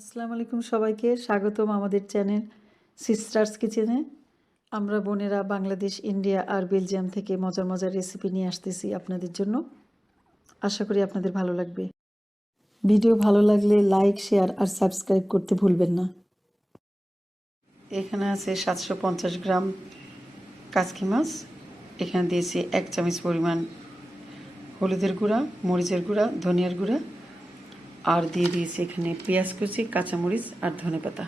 আসসালামু আলাইকুম সবাইকে স্বাগতম আমাদের চ্যানেল সিস্টার্স কিচেনে। আমরা বোনেরা বাংলাদেশ, ইন্ডিয়া আর বেলজিয়াম থেকে মজার মজার রেসিপি নিয়ে আসতেছি আপনাদের জন্য। আশা করি আপনাদের ভালো লাগবে। ভিডিও ভালো লাগলে লাইক, শেয়ার আর সাবস্ক্রাইব করতে ভুলবেন না। এখানে আছে 750 গ্রাম কাচকি মাছ। এখানে দিয়েছি 1 চামচ পরিমাণ হলুদের গুঁড়া, মরিচের গুঁড়া, ধনিয়ার গুঁড়া আর দিয়ে দিয়েছি এখানে পেঁয়াজ কুচি, কাঁচামরিচ আর ধনেপাতা।